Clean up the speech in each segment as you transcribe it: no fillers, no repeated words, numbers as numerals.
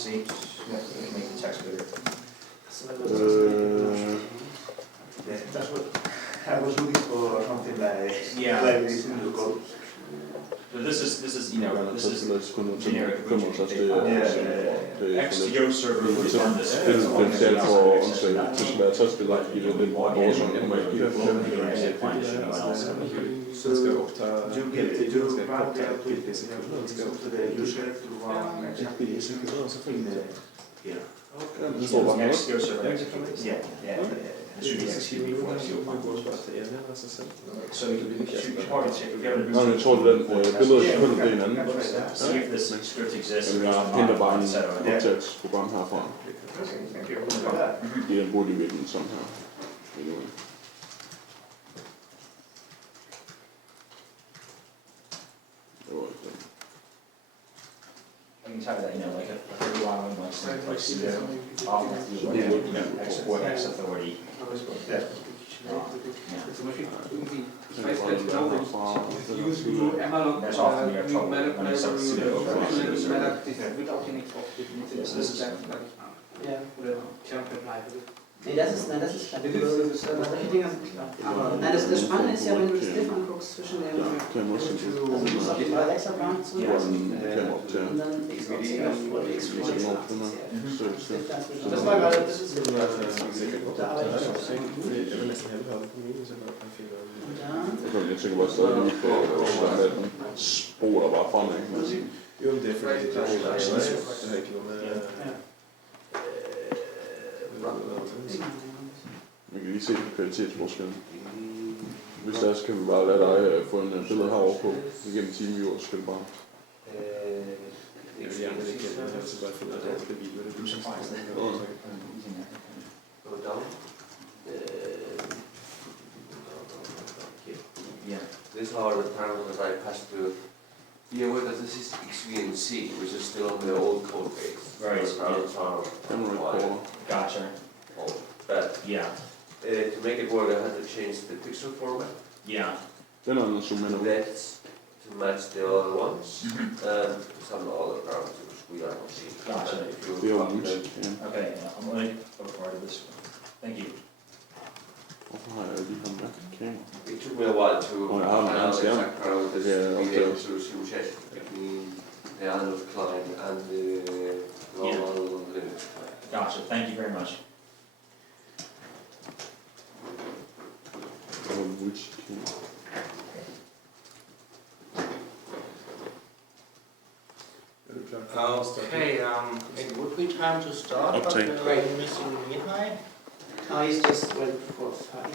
see. Make the text bigger. That's what I was looking for, something like this in the code. So this is generic. X2GO server would run this. Det er for åndssvagt. Det skal være testspiller, fordi det er den borger, som normalt giver for dem. So you get to grab the application to the user to run exactly in the here. Det står bare noget. X2GO server. Yeah. It should be XCB for SEO. So you should target check. Nej, jeg tror, det er den billede, selvfølgelig det er en anden. See if this script exists. Jeg henter bare en optagsprogram herfra. Det er en burde i virkeligheden sådan her. I can tell you that, like everyone like export X authority. That's often we have trouble when it's up to Nee, das ist nein, das ist solche Dinge sind klar. Aber nein, das Spannende ist ja, wenn du das Diff anguckst zwischen den also du musst auf die 3 Lexaplan zu und dann XOC oder XOC. Das war gerade, das ist da arbeite ich auch. Jeg tænker bare stadig lige på, hvordan den spor der bare fremad. Jo, men det er fordi, det har ikke noget med... Man kan lige se kvalitetsforskellen. Hvis der er, så kan vi bare lade dig få en billede herovre på igennem TeamViewer, så skal det bare. Jeg vil gerne ikke have det her til bare at finde ud af, at det er video, det er du som faktisk. These are the terms that I passed through. Be aware that this is XVNC, which is still on the old code base. Right. Gotcha. But yeah, to make it work, I had to change the pixel format. Yeah. Den er en zoom in. That's to match the other ones and some other parameters we are not seeing. Gotcha. If you Det er jo copy nyt. them. Okay, I'm going to go part of this one. Thank you. Hvorfor har jeg lige ham med kamera? It took me a while to I have an find out answer. exact parameters Yeah, to be okay. able to associate between the Android client and the normal Linux client. Gotcha. Thank you very much. Which camera? Okay, it would be time to start, but Uptake. we're missing Mihai. No, he just went for 5.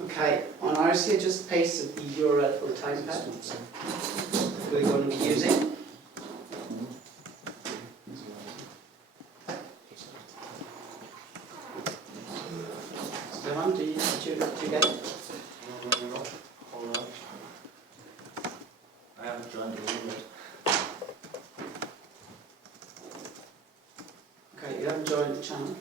Okay, on ours here, just pasted the URL for the timepad we're going to be using. Stefan, did you get it? No, hold on. I haven't joined the room yet. Okay, you haven't joined the channel.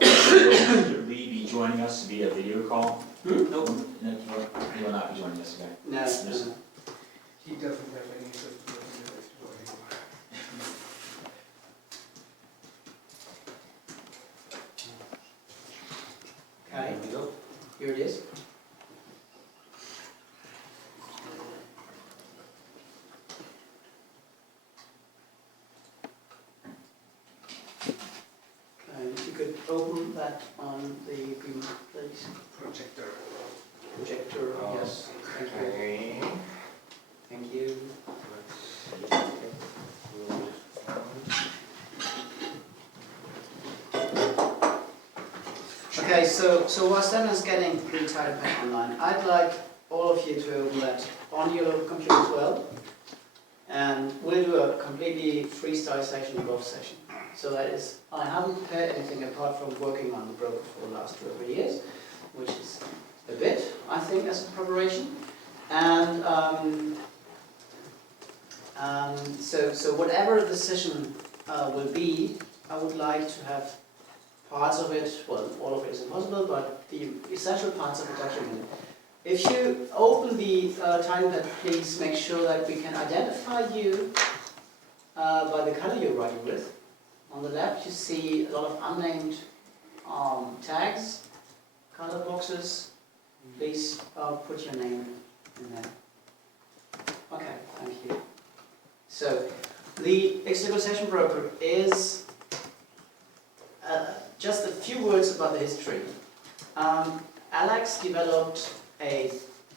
Should Lee be joining us via video call? Nope. No, he will not be joining us again. No, Yes. no. He doesn't have any interest in Okay, here it is. Okay, if you could open that on the beamer, please. Projector. Projector, yes. Thank you. Okay. Thank you. Okay, so while Stefan's getting the title back online, I'd like all of you to open that on your local computer as well. And we'll do a completely freestyle session, growth session. So that is, I haven't prepared anything apart from working on the broker for the last 2 or 3 years, which is a bit, I think, as a preparation. And so whatever the session will be, I would like to have parts of it, well, all of it is impossible, but the essential parts of the document. If you open the title pad, please make sure that we can identify you by the color you're writing with. On the left, you see a lot of unnamed tags, color boxes. Please put your name in there. Okay, thank you. So, the X2GO Session Broker is just a few words about the history. Alex developed a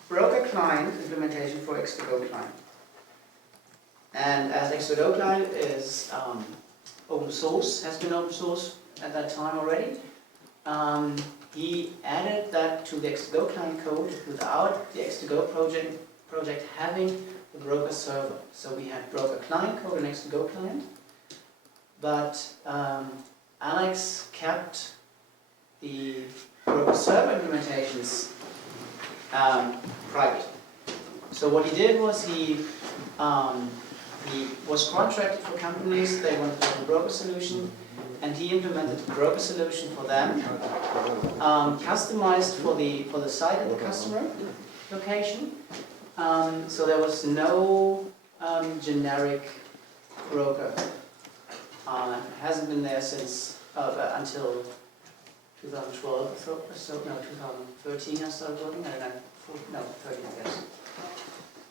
broker client implementation for X2GO client. And as X2GO client is open source, has been open source at that time already, he added that to the X2GO client code without the X2GO project having the broker server. So we had broker client code and X2GO client, but Alex kept the broker server implementations private. So what he did was he was contracted for companies, they wanted to have a broker solution, and he implemented the broker solution for them, customized for the site of the customer location. So there was no generic broker. It hasn't been there since until 2012, so no, 2013 I started working, I don't know, no, 13 I guess.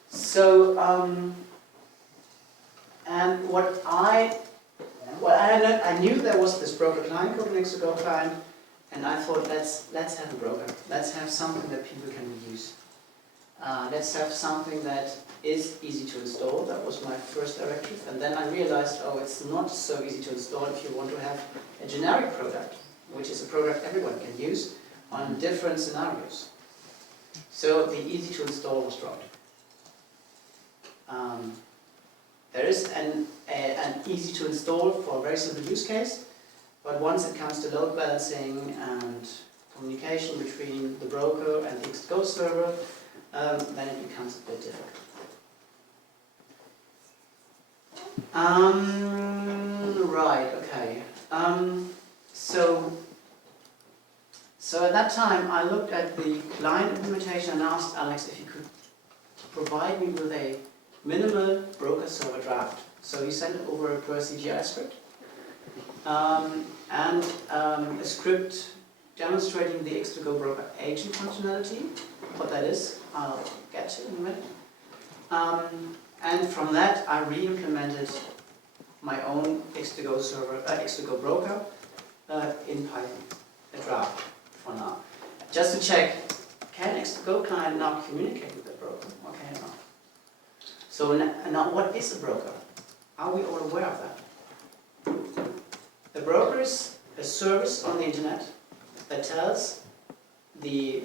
So, and I knew there was this broker client called X2GO client, and I thought let's have a broker. Let's have something that people can use. Let's have something that is easy to install. That was my first directive, and then I realized, oh, it's not so easy to install if you want to have a generic product, which is a product everyone can use on different scenarios. So the easy to install was dropped. There is an easy to install for a very simple use case, but once it comes to load balancing and communication between the broker and the X2GO server, then it becomes a bit difficult. Right, okay. So at that time I looked at the client implementation and asked Alex if he could provide me with a minimal broker server draft. So he sent over a per CGI script and a script demonstrating the X2GO broker agent functionality. What that is, I'll get to in a minute. And from that, I re-implemented my own X2GO server, X2GO broker in Python, a draft for now. Just to check, can X2GO client now communicate with the broker? Okay, no. So now, what is a broker? Are we all aware of that? A broker is a service on the internet that tells the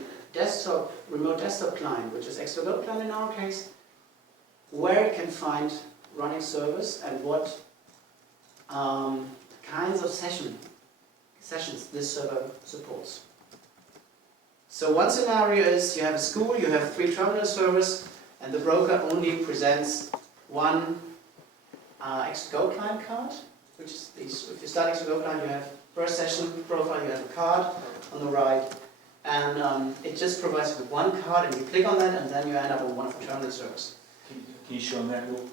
remote desktop client, which is X2GO client in our case, where it can find running servers and what kinds of sessions this server supports. So one scenario is you have a school, you have 3 terminal servers, and the broker only presents one X2GO client card, which is if you start X2GO client, you have first session profile, you have a card on the right, and it just provides you with one card, and you click on that, and then you end up on one of the terminal servers. Can you show me that rule?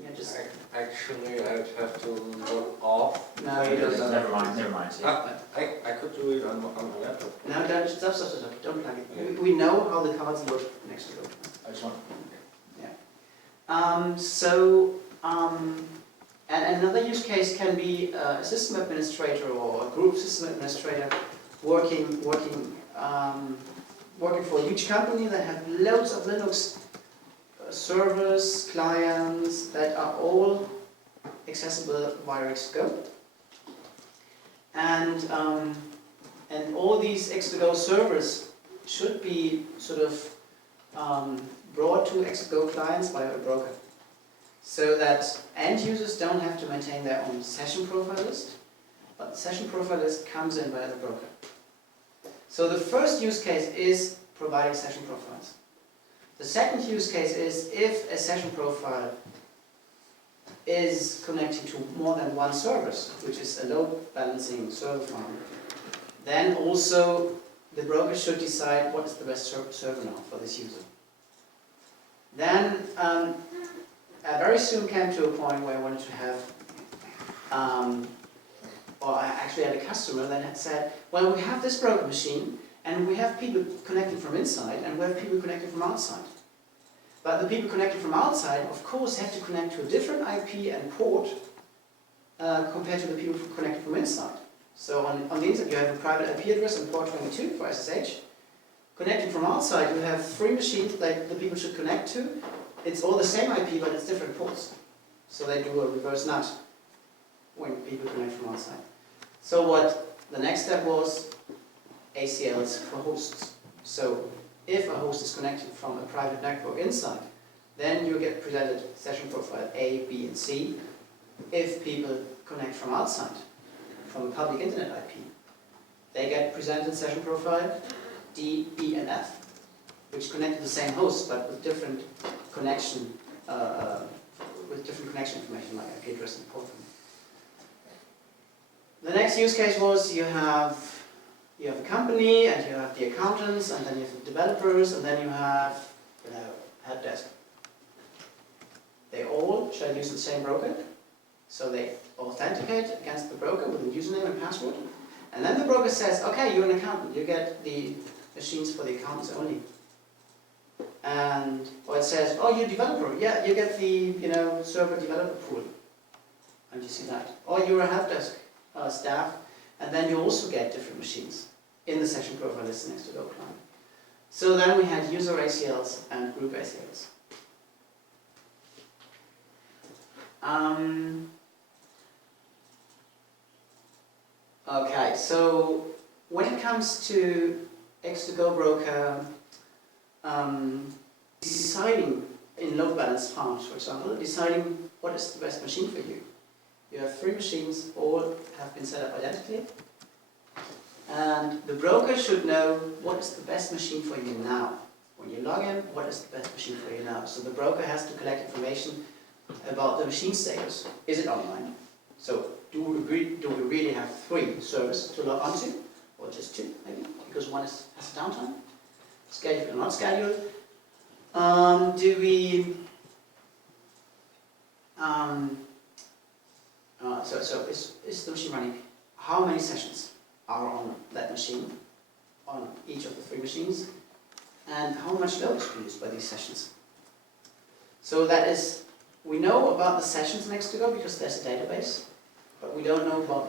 Yeah, just Actually, I would have to log off. no, you don't. Never mind. See? I could do it on my laptop. No, stop, don't plug it. We know how the cards look next to it. I just want, And another use case can be a system administrator or a group system administrator working for a huge company that have loads of Linux servers, clients that are all accessible via X2GO. And all these X2GO servers should be sort of brought to X2GO clients by a broker, so that end users don't have to maintain their own session profile list, but the session profile list comes in by the broker. So the first use case is providing session profiles. The second use case is if a session profile is connecting to more than one service, which is a load balancing server farm, then also the broker should decide what is the best server now for this user. Then I very soon came to a point where I wanted to have, or I actually had a customer that had said, well, we have this broker machine, and we have people connecting from inside, and we have people connecting from outside. But the people connecting from outside, of course, have to connect to a different IP and port compared to the people connecting from inside. So on the inside, you have a private IP address and port 22 for SSH. Connecting from outside, you have 3 machines that the people should connect to. It's all the same IP, but it's different ports. So they do a reverse NAT when people connect from outside. So what the next step was, ACLs for hosts. So if a host is connected from a private network inside, then you get presented session profile A, B, and C. If people connect from outside, from a public internet IP, they get presented session profile D, E, and F, which connect to the same host but with different connection, information like IP address and port. The next use case was you have a company and you have the accountants and then you have the developers and then you have help desk. They all shall use the same broker, so they authenticate against the broker with a username and password, and then the broker says, okay, you're an accountant, you get the machines for the accountants only. And or it says, oh, you're a developer, yeah, you get the server developer pool, and you see that. Or you're a help desk staff, and then you also get different machines in the session profile list next to Go client. So then we had user ACLs and group ACLs. Okay, so when it comes to X2GO broker deciding in load balance farms, for example, deciding what is the best machine for you. You have 3 machines, all have been set up identically, and the broker should know what is the best machine for you now. When you log in, what is the best machine for you now? So the broker has to collect information about the machine status. Is it online? So do we really have 3 servers to log onto, or just 2 maybe, because one has a downtime, scheduled or not scheduled? So is the machine running? How many sessions are on that machine, on each of the 3 machines, and how much load is produced by these sessions? So that is, we know about the sessions next to Go because there's a database, but we don't know about the